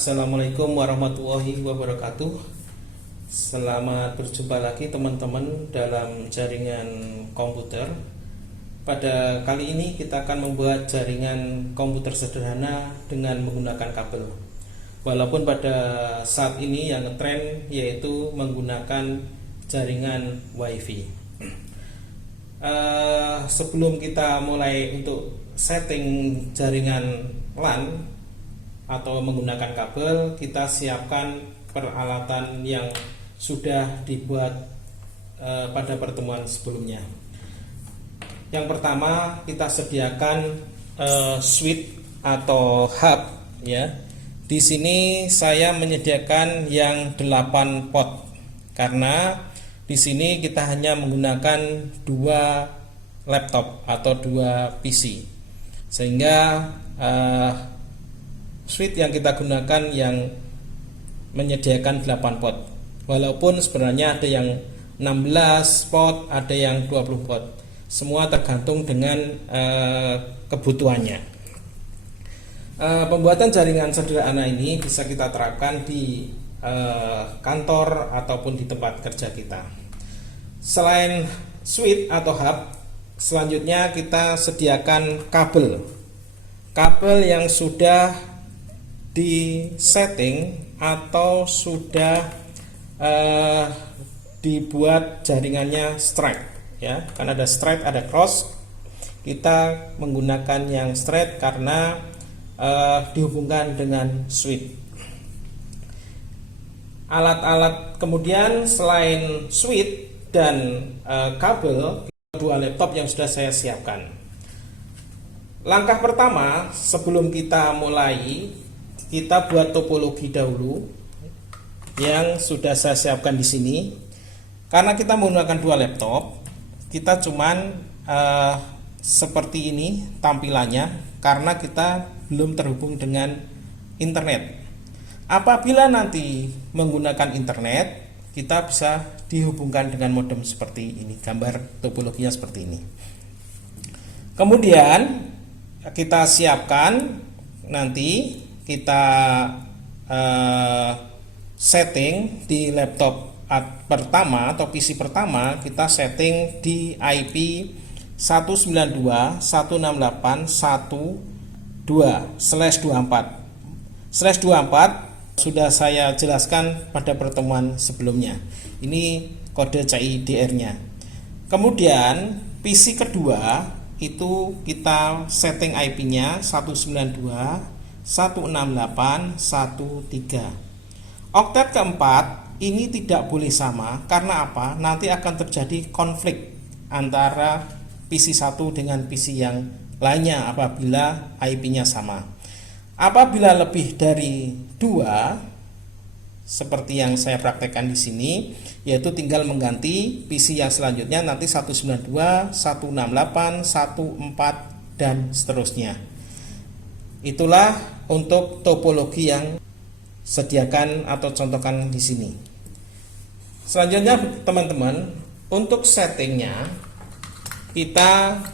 Assalamualaikum warahmatullahi wabarakatuh. Selamat berjumpa lagi teman-teman dalam jaringan komputer. Pada kali ini kita akan membuat jaringan komputer sederhana dengan menggunakan kabel. Walaupun pada saat ini yang ngetren yaitu menggunakan jaringan WiFi. Sebelum kita mulai untuk setting jaringan LAN atau menggunakan kabel, kita siapkan peralatan yang sudah dibuat pada pertemuan sebelumnya. Yang pertama, kita sediakan switch atau hub ya. Di sini saya menyediakan yang 8 port karena di sini kita hanya menggunakan 2 laptop atau 2 PC, sehingga switch yang kita gunakan yang menyediakan 8 port. Walaupun sebenarnya ada yang 16 port, ada yang 20 port. Semua tergantung dengan kebutuhannya. Pembuatan jaringan sederhana ini bisa kita terapkan di kantor ataupun di tempat kerja kita. Selain switch atau hub, selanjutnya kita sediakan kabel. Kabel yang sudah di setting atau sudah dibuat jaringannya straight ya, karena ada straight ada cross. Kita menggunakan yang straight karena dihubungkan dengan switch. Alat-alat kemudian selain switch dan kabel, 2 laptop yang sudah saya siapkan. Langkah pertama sebelum kita mulai, kita buat topologi dahulu yang sudah saya siapkan di sini. Karena kita menggunakan 2 laptop, kita cuman seperti ini tampilannya karena kita belum terhubung dengan internet. Apabila nanti menggunakan internet, kita bisa dihubungkan dengan modem seperti ini. Gambar topologinya seperti ini. Kemudian kita siapkan, nanti kita setting di laptop pertama atau PC pertama, kita setting di IP 192.168.1.2/24. Sudah saya jelaskan pada pertemuan sebelumnya. Ini kode CIDR-nya. Kemudian PC kedua itu kita setting IP-nya 192.168.1.3. Oktet keempat ini tidak boleh sama, karena apa? Nanti akan terjadi konflik antara PC 1 dengan PC yang lainnya apabila IP-nya sama. Apabila lebih dari 2, seperti yang saya praktekkan di sini, yaitu tinggal mengganti PC yang selanjutnya nanti 192, 168, 14 dan seterusnya. Itulah untuk topologi yang sediakan atau contohkan di sini. Selanjutnya teman-teman, untuk settingnya kita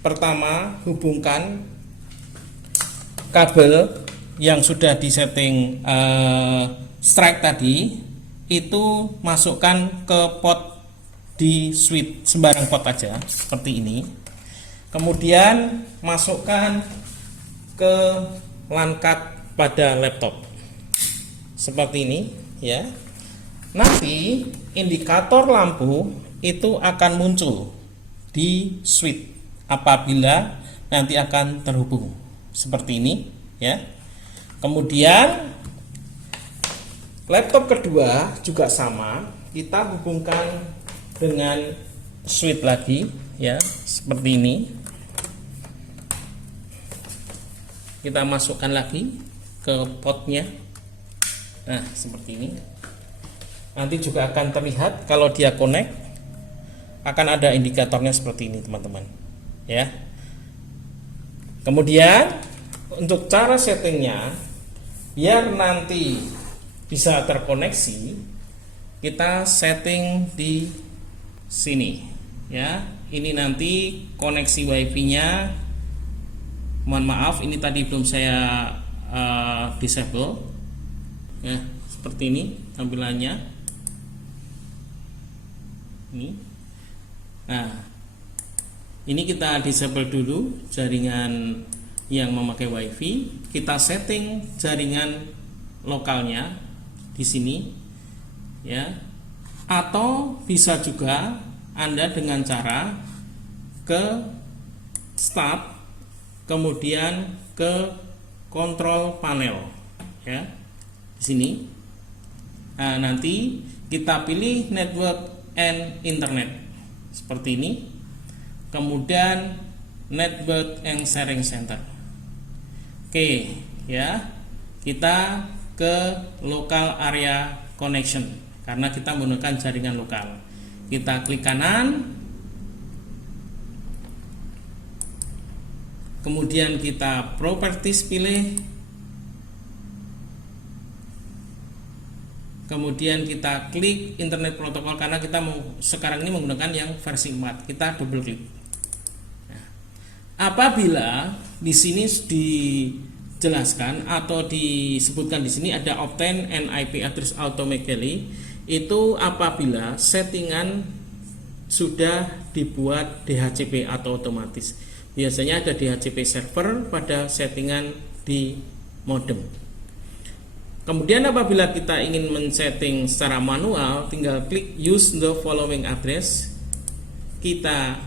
pertama hubungkan kabel yang sudah disetting strike tadi, itu masukkan ke port di switch, sembarang port aja seperti ini. Kemudian masukkan ke LAN card pada laptop seperti ini ya. Nanti indikator lampu itu akan muncul di switch apabila nanti akan terhubung seperti ini ya. Kemudian laptop kedua juga sama, kita hubungkan dengan switch lagi ya, seperti ini. Kita masukkan lagi ke portnya. Nah, seperti ini. Nanti juga akan terlihat kalau dia connect, akan ada indikatornya seperti ini teman-teman ya. Kemudian untuk cara settingnya biar nanti bisa terkoneksi, kita setting di sini ya. Ini nanti koneksi WiFi nya, mohon maaf ini tadi belum saya disable ya, seperti ini tampilannya ini. Nah, ini kita disable dulu jaringan yang memakai WiFi, kita setting jaringan lokalnya di sini ya, atau bisa juga Anda dengan cara ke start kemudian ke kontrol panel ya di sini. Nah, nanti kita pilih network and internet seperti ini, kemudian network and sharing center. Oke ya, kita ke local area connection karena kita menggunakan jaringan lokal. Kita klik kanan, kemudian kita properties pilih, kemudian kita klik internet protokol karena kita mau sekarang ini menggunakan yang versi 4. Kita double klik. Nah, apabila di sini dijelaskan atau disebutkan di sini ada obtain an IP address automatically, itu apabila settingan sudah dibuat DHCP atau otomatis. Biasanya ada DHCP server pada settingan di modem. Kemudian apabila kita ingin men-setting secara manual, tinggal klik use the following address. Kita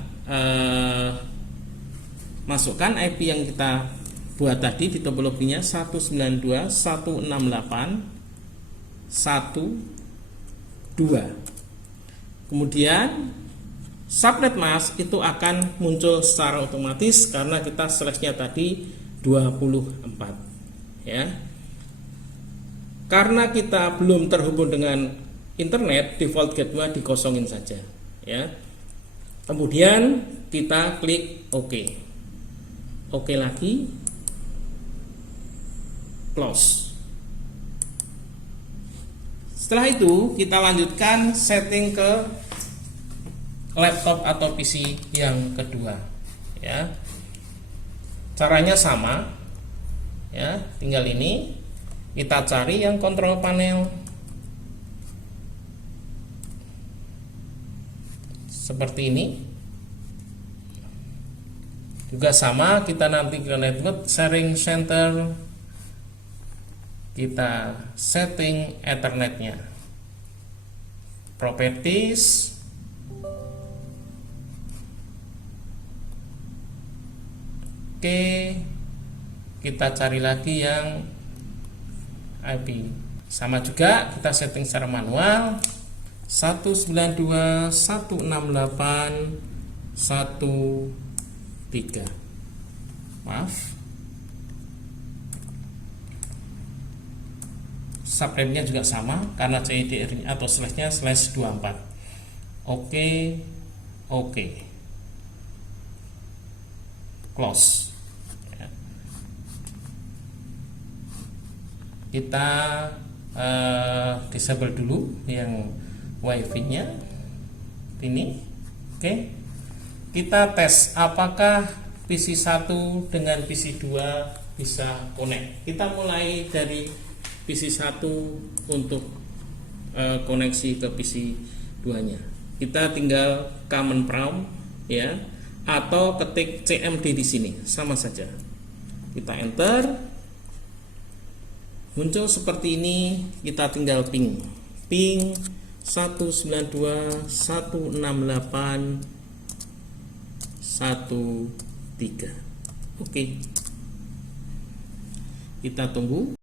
masukkan IP yang kita buat tadi di topologinya 192.168.1.2. Kemudian subnet mask itu akan muncul secara otomatis karena kita slash-nya tadi 24 ya. Karena kita belum terhubung dengan internet, default gateway dikosongin saja ya. Kemudian kita klik OK. OK lagi, close. Setelah itu kita lanjutkan setting ke laptop atau PC yang kedua ya. Caranya sama ya, tinggal ini kita cari yang kontrol panel seperti ini. Juga sama, kita nanti ke network sharing center, kita setting ethernetnya, properties, oke, kita cari lagi yang IP. Sama juga kita setting secara manual 192.168.1.3. Maaf, subnetnya juga sama karena CIDR atau slash-nya /24. Oke, oke, close. Kita disable dulu yang WiFi-nya ini. Oke, kita tes apakah PC 1 dengan PC 2 bisa connect. Kita mulai dari PC 1 untuk koneksi ke PC 2-nya. Kita tinggal command prompt ya, atau ketik cmd di sini, sama saja. Kita enter. Muncul seperti ini, kita tinggal ping 192.168.1.3. Oke. Kita tunggu.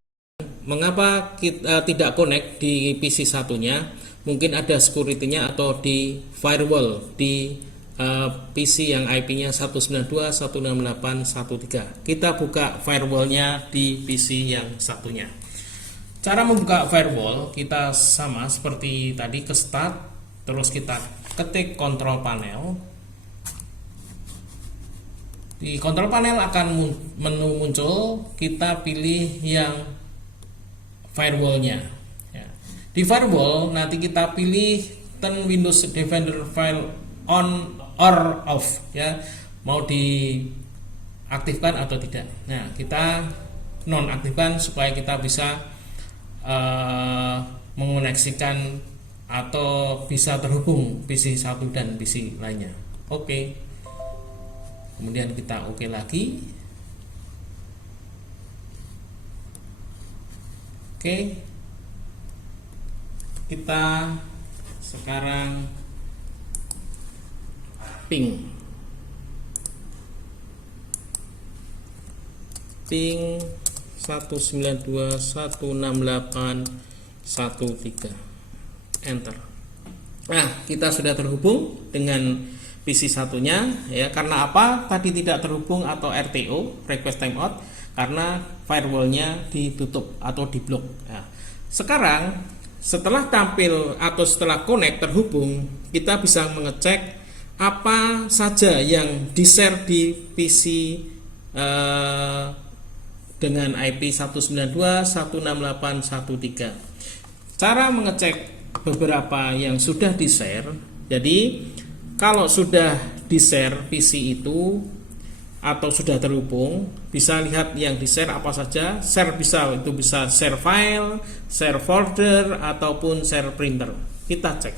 Mengapa kita tidak connect di PC satunya? Mungkin ada security-nya atau di firewall di PC yang IP-nya 192.168.1.3. Kita buka firewall-nya di PC yang satunya. Cara membuka firewall kita sama seperti tadi, ke start, terus kita ketik kontrol panel. Di kontrol panel akan menu muncul, kita pilih yang firewall-nya. Ya. Di firewall nanti kita pilih turn Windows Defender File on or off ya, mau diaktifkan atau tidak. Nah, kita nonaktifkan supaya kita bisa mengoneksikan atau bisa terhubung PC 1 dan PC lainnya. Oke. Kemudian kita oke lagi. Oke. Kita sekarang ping 192.168.1.3, enter. Nah, kita sudah terhubung dengan PC satunya ya. Karena apa? Tadi tidak terhubung atau RTO, request timeout, karena firewallnya ditutup atau diblok. Nah, sekarang setelah tampil atau setelah connect terhubung, kita bisa mengecek apa saja yang di-share di PC dengan IP 192.168.1.3. Cara mengecek beberapa yang sudah di-share. Jadi kalau sudah di-share PC itu atau sudah terhubung, bisa lihat yang di-share apa saja. Share bisa share file, share folder ataupun share printer. Kita cek.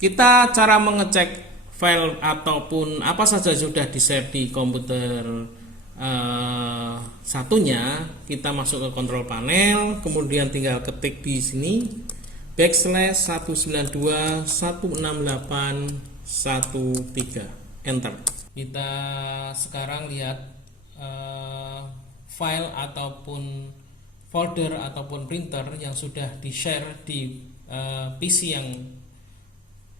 Kita cara mengecek file ataupun apa saja sudah di-share di komputer satunya, kita masuk ke control panel, kemudian tinggal ketik di sini /192.168.1.3, enter. Kita sekarang lihat file ataupun folder ataupun printer yang sudah di-share di PC yang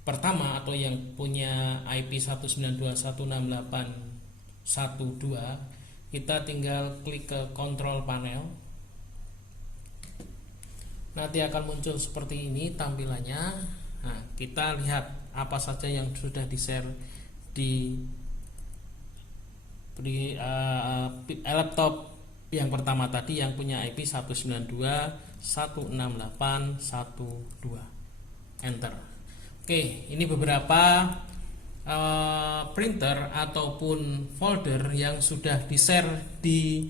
pertama atau yang punya IP 192.168.1.2. Kita tinggal klik ke control panel. Nanti akan muncul seperti ini tampilannya. Nah, kita lihat apa saja yang sudah di-share di laptop yang pertama tadi yang punya IP 192.168.1.2, enter. Oke, ini beberapa printer ataupun folder yang sudah di-share di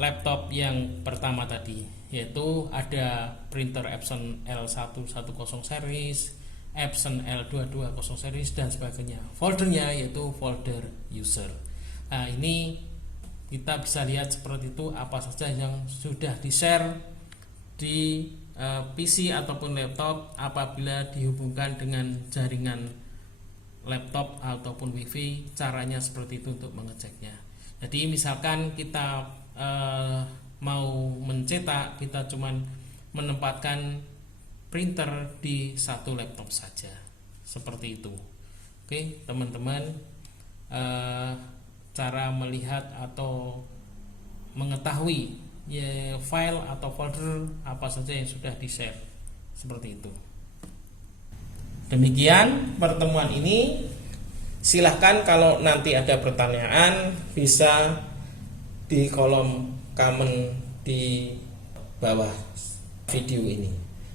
laptop yang pertama tadi, yaitu ada printer Epson L110 series, Epson L220 series dan sebagainya. Foldernya yaitu folder user. Nah, ini kita bisa lihat seperti itu apa saja yang sudah di-share di PC ataupun laptop apabila dihubungkan dengan jaringan laptop ataupun WiFi. Caranya seperti itu untuk mengeceknya. Jadi misalkan kita mau mencetak, kita cuman menempatkan printer di satu laptop saja, seperti itu. Oke teman-teman, cara melihat atau mengetahui ya, file atau folder apa saja yang sudah di-share, seperti itu. Demikian pertemuan ini. Silahkan kalau nanti ada pertanyaan bisa di kolom komen di bawah video ini.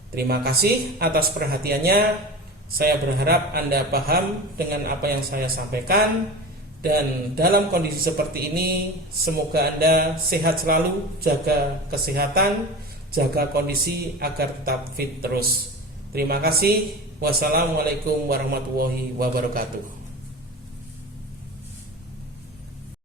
Terima kasih atas perhatiannya. Saya berharap Anda paham dengan apa yang saya sampaikan. Dan dalam kondisi seperti ini, semoga Anda sehat selalu, jaga kesehatan, jaga kondisi agar tetap fit terus. Terima kasih. Wassalamualaikum warahmatullahi wabarakatuh.